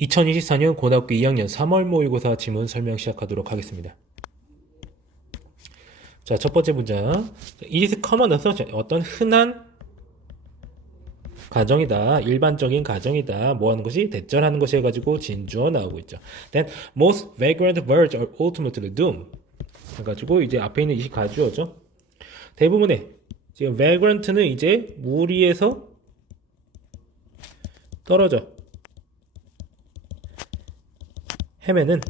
2024년 고등학교 2학년 3월 모의고사 지문 설명 시작하도록 하겠습니다. 자, 첫 번째 문장. It is common assumption. 어떤 흔한 가정이다. 일반적인 가정이다. 뭐 하는 것이? 대절하는 것이 해가지고 진주어 나오고 있죠. Then most vagrant birds are ultimately doomed. 해가지고 이제 앞에 있는 이 가주어죠. 대부분의 지금 vagrant는 이제 무리에서 떨어져 헤매는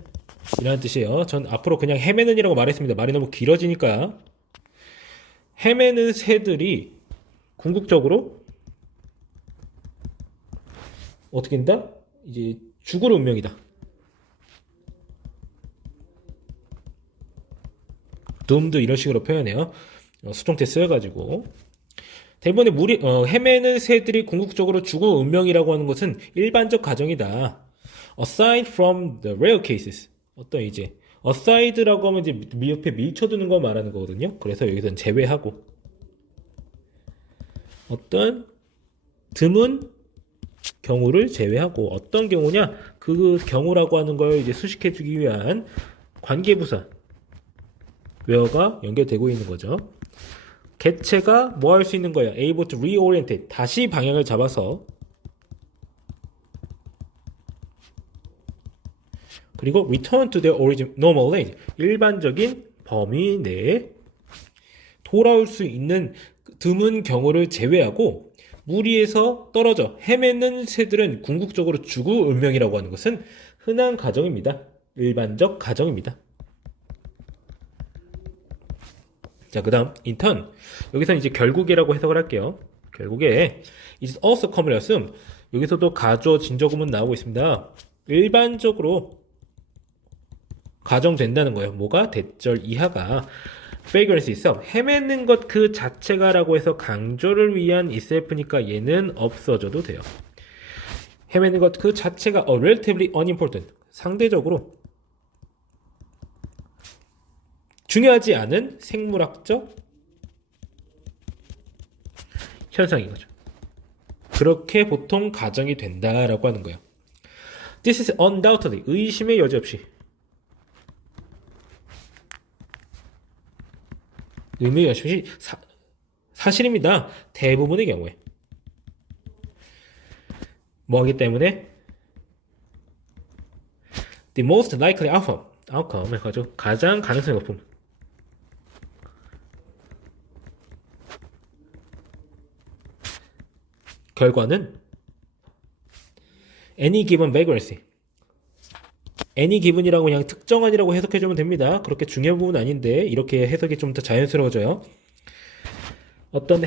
이라는 뜻이에요. 전 앞으로 그냥 헤매는이라고 말했습니다. 말이 너무 길어지니까. 헤매는 새들이 궁극적으로 어떻게 된다? 이제 죽을 운명이다. doom도 이런 식으로 표현해요. 수동태 쓰여가지고. 대부분의 헤매는 새들이 궁극적으로 죽을 운명이라고 하는 것은 일반적 가정이다. Aside from the rare cases. 어떤 이제 aside라고 하면 이제 옆에 밀쳐두는 거 말하는 거거든요. 그래서 여기서는 제외하고 어떤 드문 경우를 제외하고 어떤 경우냐? 그 경우라고 하는 걸 이제 수식해주기 위한 관계부사 where가 연결되고 있는 거죠. 개체가 뭐 할 수 있는 거야? able to reorientate. 다시 방향을 잡아서 그리고 return to their origin normal range. 일반적인 범위 내에 돌아올 수 있는 드문 경우를 제외하고 무리에서 떨어져 헤매는 새들은 궁극적으로 죽을 운명이라고 하는 것은 흔한 가정입니다. 일반적 가정입니다. 자, 그 다음 in turn. 여기서 이제 결국이라고 해석을 할게요. 결국에 is also commonly assumed. 여기서도 가주어 진저구문 나오고 있습니다. 일반적으로 가정된다는 거예요. 뭐가? 대절 이하가 vagrancy itself. 헤매는 것 그 자체가 라고 해서 강조를 위한 itself니까 얘는 없어져도 돼요. 헤매는 것 그 자체가 relatively unimportant. 상대적으로 중요하지 않은 생물학적 현상인 거죠. 그렇게 보통 가정이 된다라고 하는 거예요. This is undoubtedly 의심의 여지 없이 의미의 여지 없이 사실입니다. 대부분의 경우에 뭐하기 때문에 the most likely outcome 해가지고 가장 가능성이 높은 결과는 any given vagrancy. any given이라고 그냥 특정한이라고 해석해주면 됩니다. 그렇게 중요한 부분은 아닌데 이렇게 해석이 좀 더 자연스러워져요. 어떤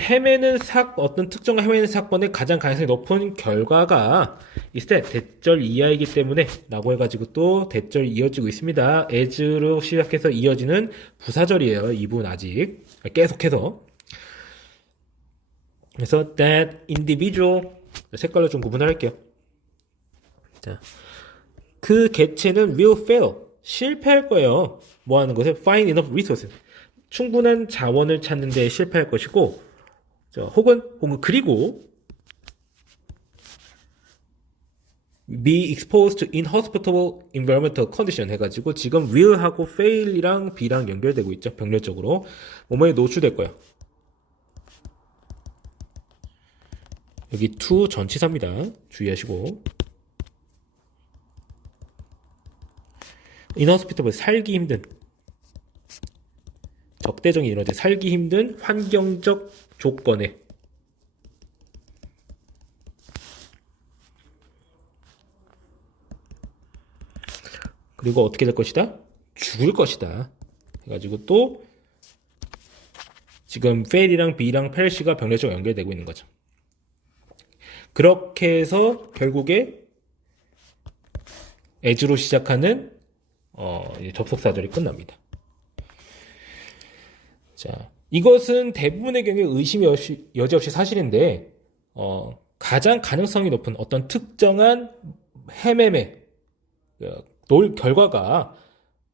특정한 헤매는 사건의 가장 가능성이 높은 결과가 있을 때 대절 이하이기 때문에 라고 해가지고 또 대절 이어지고 있습니다. as로 시작해서 이어지는 부사절이에요. 이 부분 아직 계속해서. 그래서 that individual 색깔로 좀 구분을 할게요. 자, 그 개체는 will fail 실패할 거예요. 뭐 하는 것을 find enough resources 충분한 자원을 찾는 데 실패할 것이고 혹은 그리고 be exposed to inhospitable environmental condition 해가지고 지금 will하고 fail이랑 be랑 연결되고 있죠. 병렬적으로 뭐뭐에 노출될 거예요. 여기 to 전치사입니다. 주의하시고 inhospitable 살기 힘든 적대적인 이론들 살기 힘든 환경적 조건에 그리고 어떻게 될 것이다? 죽을 것이다. 해가지고 또 지금 fail이랑 be랑 perishi가 병렬적으로 연결되고 있는 거죠. 그렇게 해서 결국에 as로 시작하는 접속사절이 끝납니다. 자, 이것은 대부분의 경우에 의심이 여지없이 사실인데 가장 가능성이 높은 어떤 특정한 헤매매 결과가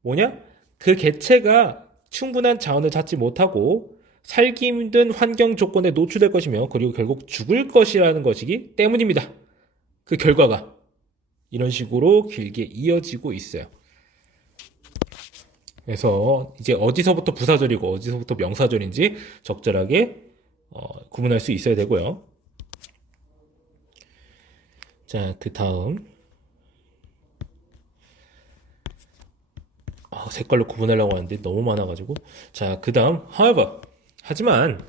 뭐냐? 그 개체가 충분한 자원을 찾지 못하고 살기 힘든 환경 조건에 노출될 것이며 그리고 결국 죽을 것이라는 것이기 때문입니다. 그 결과가 이런 식으로 길게 이어지고 있어요. 그래서 이제 어디서부터 부사절이고 어디서부터 명사절인지 적절하게 구분할 수 있어야 되고요. 자, 그 다음 색깔로 구분하려고 하는데 너무 많아가지고 자, 그 다음 however 하지만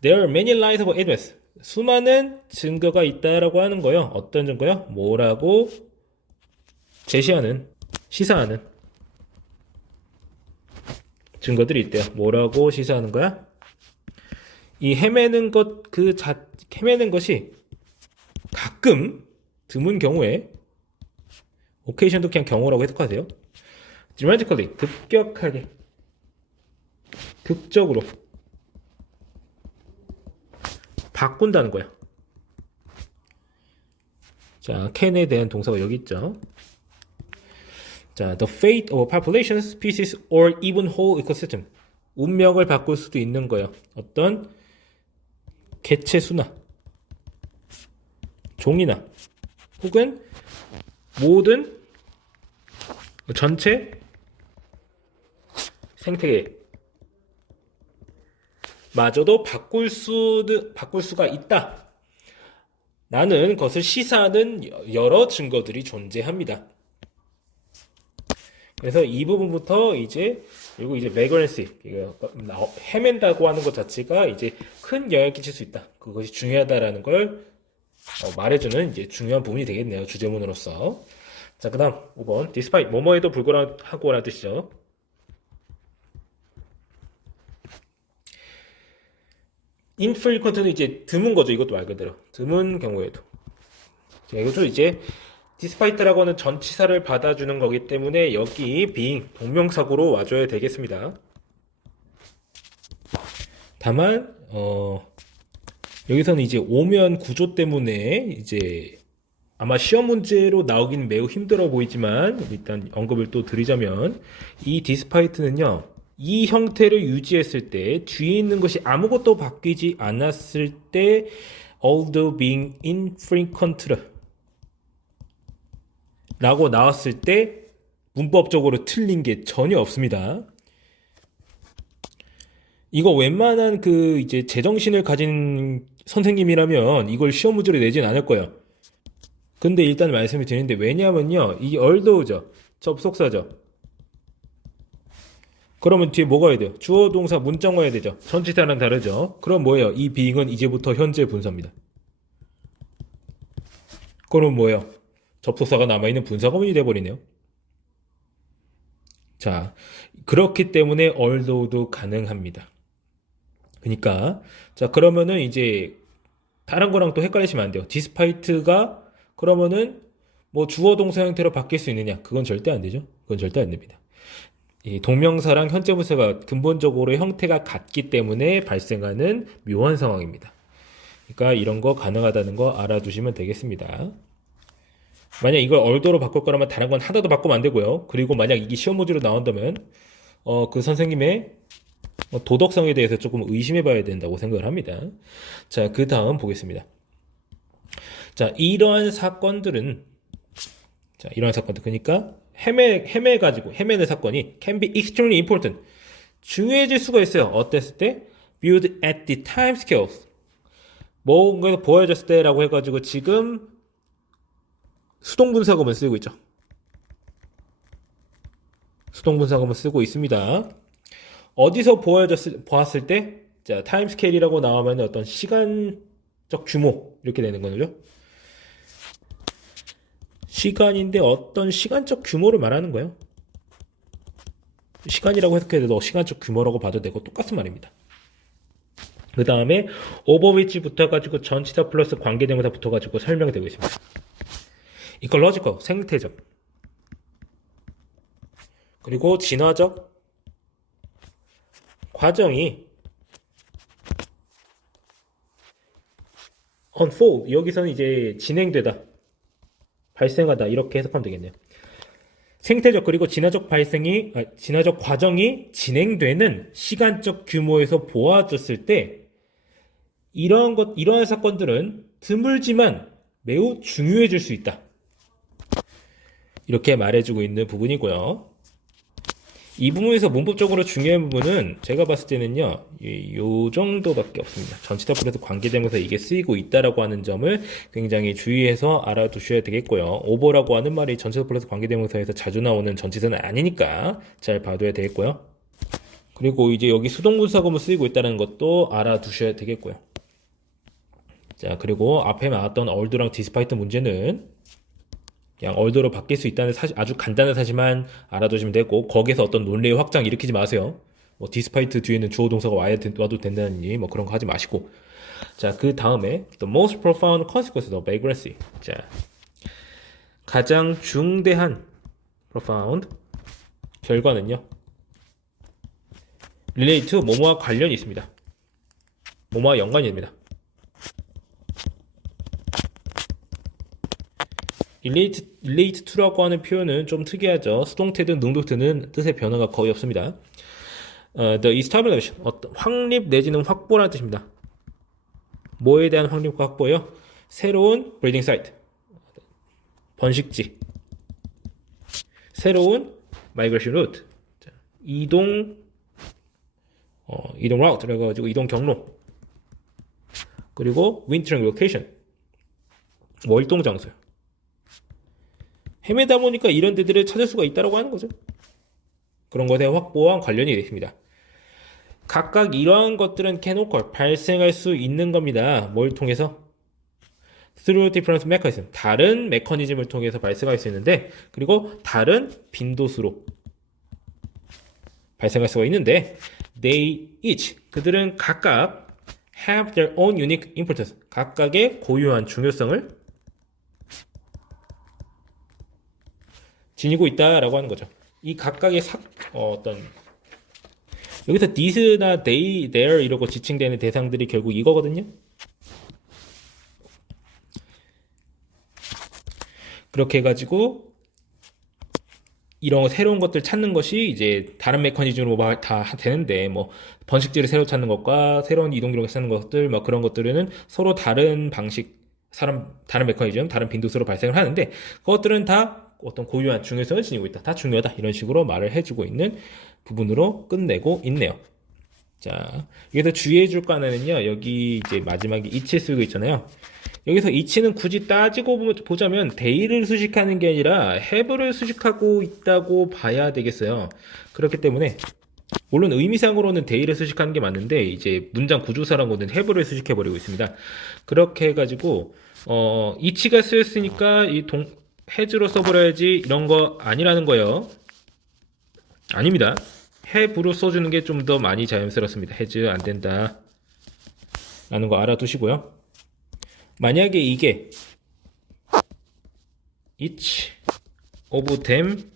there are many lines of evidence 수많은 증거가 있다라고 하는 거요. 어떤 증거요? 뭐라고 제시하는 시사하는 증거들이 있대요. 뭐라고 시사하는 거야? 이 헤매는 헤매는 것이 가끔 드문 경우에 occasion도 그냥 경우라고 해석하세요. dramatically 급격하게 극적으로 바꾼다는 거야. 자, can에 대한 동사가 여기 있죠. 자, the fate of a population, species, or even whole ecosystem. 운명을 바꿀 수도 있는 거예요. 어떤 개체 수나 종이나 혹은 모든 전체 생태계 마저도 바꿀 수가 있다. 라는 것을 시사하는 여러 증거들이 존재합니다. 그래서 이 부분부터 그리고 이제 vagrancy, 헤맨다고 하는 것 자체가 이제 큰 영향을 끼칠 수 있다. 그것이 중요하다라는 걸 말해주는 이제 중요한 부분이 되겠네요. 주제문으로서. 자, 그 다음 5번. despite, 뭐뭐에도 불구하고 라는 뜻이죠. infrequent는 이제 드문 거죠. 이것도 말 그대로. 드문 경우에도. 자, 이것도 이제 despite라고 하는 전치사를 받아주는 거기 때문에 여기 being, 동명사고로 와줘야 되겠습니다. 다만, 여기서는 이제 오면 구조 때문에 이제 아마 시험 문제로 나오기는 매우 힘들어 보이지만 일단 언급을 또 드리자면 이 despite는요. 이 형태를 유지했을 때 뒤에 있는 것이 아무것도 바뀌지 않았을 때 although being infrequent 라고 나왔을 때 문법적으로 틀린 게 전혀 없습니다. 이거 웬만한 이제 제정신을 가진 선생님이라면 이걸 시험 문제로 내진 않을 거예요. 근데 일단 말씀을 드리는데 왜냐하면요. 이 although죠. 접속사죠. 그러면 뒤에 뭐가 해야 돼요? 주어, 동사, 문장어 해야 되죠. 전치사랑 다르죠. 그럼 뭐예요? 이 being은 이제부터 현재 분사입니다. 그럼 뭐예요? 접속사가 남아있는 분사구문이 돼버리네요. 자, 그렇기 때문에 although도 가능합니다. 그러니까 자, 그러면은 이제 다른 거랑 또 헷갈리시면 안 돼요. despite가 그러면은 뭐 주어 동사 형태로 바뀔 수 있느냐? 그건 절대 안 되죠. 그건 절대 안 됩니다. 이 동명사랑 현재 분사가 근본적으로 형태가 같기 때문에 발생하는 묘한 상황입니다. 그러니까 이런 거 가능하다는 거 알아두시면 되겠습니다. 만약 이걸 얼더로 바꿀 거라면 다른 건 하나도 바꾸면 안 되고요. 그리고 만약 이게 시험 문제로 나온다면 그 선생님의 도덕성에 대해서 조금 의심해 봐야 된다고 생각을 합니다. 자, 그 다음 보겠습니다. 자, 이러한 사건들 그러니까 헤매는 사건이 can be extremely important. 중요해질 수가 있어요. 어땠을 때? viewed at the time scales. 뭔가에서 보여졌을 때라고 해가지고 지금 수동분사구문 쓰고 있죠. 수동분사구문 쓰고 있습니다. 어디서 보았을 때? 자, 타임스케일이라고 나오면 어떤 시간적 규모 이렇게 되는 거죠. 시간인데 어떤 시간적 규모를 말하는 거예요. 시간이라고 해석해도 너 시간적 규모라고 봐도 되고 똑같은 말입니다. 그 다음에 over which 붙어가지고 전치사 플러스 관계대명사 붙어가지고 설명이 되고 있습니다. ecological, 생태적. 그리고 진화적 과정이 unfold, 여기서는 이제 진행되다, 발생하다 이렇게 해석하면 되겠네요. 생태적 그리고 진화적 과정이 진행되는 시간적 규모에서 보아졌을 때 이러한 사건들은 드물지만 매우 중요해질 수 있다. 이렇게 말해주고 있는 부분이고요. 이 부분에서 문법적으로 중요한 부분은 제가 봤을 때는요, 요 정도밖에 없습니다. 전치사 플러스 관계대명사 이게 쓰이고 있다라고 하는 점을 굉장히 주의해서 알아두셔야 되겠고요. 오버라고 하는 말이 전치사 플러스 관계대명사에서 자주 나오는 전치사는 아니니까 잘 봐둬야 되겠고요. 그리고 이제 여기 수동분사구문 쓰이고 있다는 것도 알아두셔야 되겠고요. 자, 그리고 앞에 나왔던 older랑 despite 문제는 그냥 얼더로 바뀔 수 있다는 사실, 아주 간단한 사실만 알아두시면 되고, 거기에서 어떤 논리의 확장 일으키지 마세요. 뭐 디스파이트 뒤에는 주어 동사가 와도 된다느니 뭐 그런 거 하지 마시고. 자, 그 다음에 the most profound consequences of vagrancy. 자, 가장 중대한 profound 결과는요, relate to 뭐뭐와 관련이 있습니다. 뭐뭐와 연관이 됩니다. relate to라고 하는 표현은 좀 특이하죠. 수동태든 능동태는 뜻의 변화가 거의 없습니다. The establish, 확립 내지는 확보라는 뜻입니다. 뭐에 대한 확립과 확보요? 새로운 breeding site, 번식지, 새로운 migration route, 이동 route, 그래가지고 이동 경로, 그리고 wintering location, 월동 장소요. 헤매다 보니까 이런 데들을 찾을 수가 있다고 하는 거죠. 그런 것에 확보와 관련이 있습니다. 각각 이러한 것들은 can occur, 발생할 수 있는 겁니다. 뭘 통해서? through different mechanism, 다른 메커니즘을 통해서 발생할 수 있는데, 그리고 다른 빈도수로 발생할 수가 있는데, they each, 그들은 각각 have their own unique importance, 각각의 고유한 중요성을 지니고 있다라고 하는 거죠. 이 각각의 여기서 this나 they, their 이러고 지칭되는 대상들이 결국 이거거든요. 그렇게 해가지고 이런 새로운 것들 찾는 것이 이제 다른 메커니즘으로 다 되는데, 뭐 번식지를 새로 찾는 것과 새로운 이동 기록을 찾는 것들, 뭐 그런 것들은 서로 다른 방식, 다른 메커니즘, 다른 빈도수로 발생을 하는데, 그것들은 다 어떤 고유한 중요성을 지니고 있다. 다 중요하다. 이런 식으로 말을 해주고 있는 부분으로 끝내고 있네요. 자, 여기서 주의해줄 거 하나는요, 여기 이제 마지막에 each 쓰고 있잖아요. 여기서 each는 굳이 따지고 보자면 they를 수식하는 게 아니라 have를 수식하고 있다고 봐야 되겠어요. 그렇기 때문에 물론 의미상으로는 they를 수식하는 게 맞는데 이제 문장 구조사랑으로는 have를 수식해버리고 있습니다. 그렇게 해가지고 each가 쓰였으니까 has로 써버려야지 이런 거 아니라는 거예요. 아닙니다. have로 써주는 게 좀 더 많이 자연스럽습니다. has 안 된다 라는 거 알아두시고요. 만약에 이게 each of them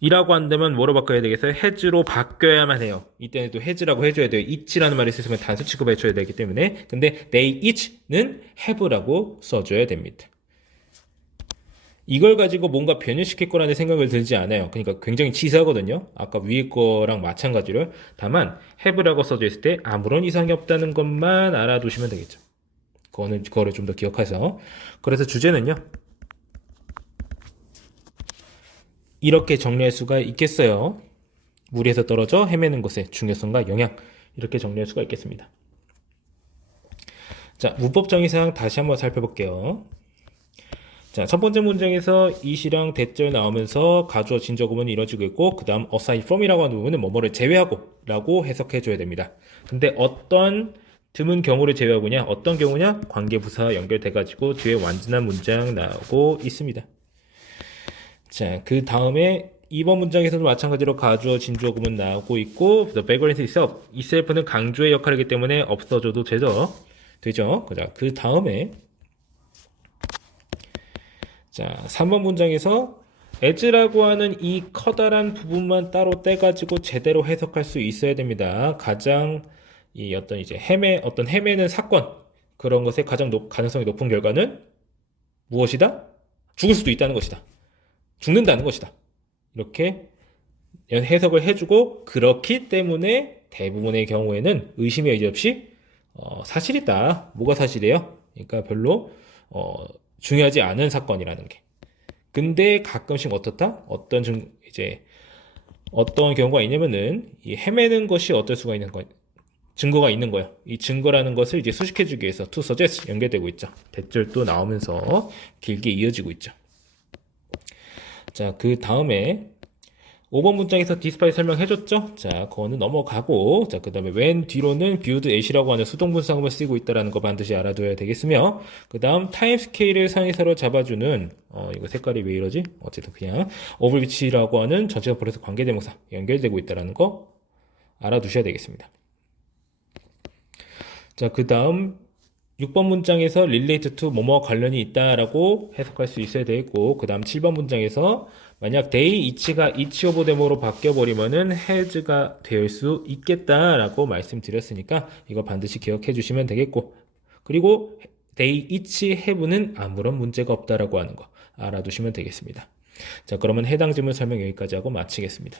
이라고 한다면 뭐로 바꿔야 되겠어요? has로 바뀌어야만 해요. 이때는 또 has라고 해줘야 돼요. each라는 말이 있으면 단수 취급해 줘야 되기 때문에. 근데 they each는 have라고 써줘야 됩니다. 이걸 가지고 뭔가 변형시킬 거라는 생각을 들지 않아요. 그러니까 굉장히 치사하거든요. 아까 위에 거랑 마찬가지로. 다만 have라고 써져 있을 때 아무런 이상이 없다는 것만 알아두시면 되겠죠. 그거를 좀 더 기억해서. 그래서 주제는요, 이렇게 정리할 수가 있겠어요. 물에서 떨어져 헤매는 것의 중요성과 영향, 이렇게 정리할 수가 있겠습니다. 자, 문법 정의사항 다시 한번 살펴볼게요. 자, 첫 번째 문장에서 이시랑 대절 나오면서 가주어 진저 구문이 이루어지고 있고, 그 다음 aside from이라고 하는 부분은 뭐뭐를 제외하고 라고 해석해 줘야 됩니다. 근데 어떤 드문 경우를 제외하고냐, 어떤 경우냐, 관계부사 연결돼 가지고 뒤에 완전한 문장 나오고 있습니다. 자, 그 다음에 2번 문장에서도 마찬가지로 가주어 진주어 구문 나오고 있고, the background itself, itself는 강조의 역할이기 때문에 없어져도 되죠. 자, 그 다음에 자, 3번 문장에서 as라고 하는 이 커다란 부분만 따로 떼가지고 제대로 해석할 수 있어야 됩니다. 가장 이 어떤 헤매는 사건, 그런 것의 가장 가능성이 높은 결과는 무엇이다? 죽을 수도 있다는 것이다. 죽는다는 것이다. 이렇게 해석을 해주고, 그렇기 때문에 대부분의 경우에는 의심의 여지 없이 사실이다. 뭐가 사실이에요? 그러니까 별로 중요하지 않은 사건이라는 게. 근데 가끔씩 어떻다? 이제 어떤 경우가 있냐면은 이 헤매는 것이 어떨 수가 있는 거 증거가 있는 거예요. 이 증거라는 것을 이제 수식해주기 위해서 to suggest 연결되고 있죠. 대절도 나오면서 길게 이어지고 있죠. 자, 그 다음에 5번 문장에서 despite 설명해줬죠? 자, 그거는 넘어가고, 자, 그 다음에 when 뒤로는 viewed at이라고 하는 수동분사금을 쓰고 있다는 거 반드시 알아둬야 되겠으며, 그 다음 타임스케일을 상위사로 잡아주는, 이거 색깔이 왜 이러지? 어쨌든 그냥, over which라고 하는 전체적 벌에서 관계대명사 연결되고 있다는 거 알아두셔야 되겠습니다. 자, 그 다음 6번 문장에서 relate to 뭐뭐와 관련이 있다라고 해석할 수 있어야 되겠고, 그 다음 7번 문장에서 만약 they, each가 each of them으로 바뀌어버리면은 has가 될 수 있겠다라고 말씀드렸으니까 이거 반드시 기억해 주시면 되겠고, 그리고 they, each, have는 아무런 문제가 없다라고 하는 거 알아두시면 되겠습니다. 자, 그러면 해당 질문 설명 여기까지 하고 마치겠습니다.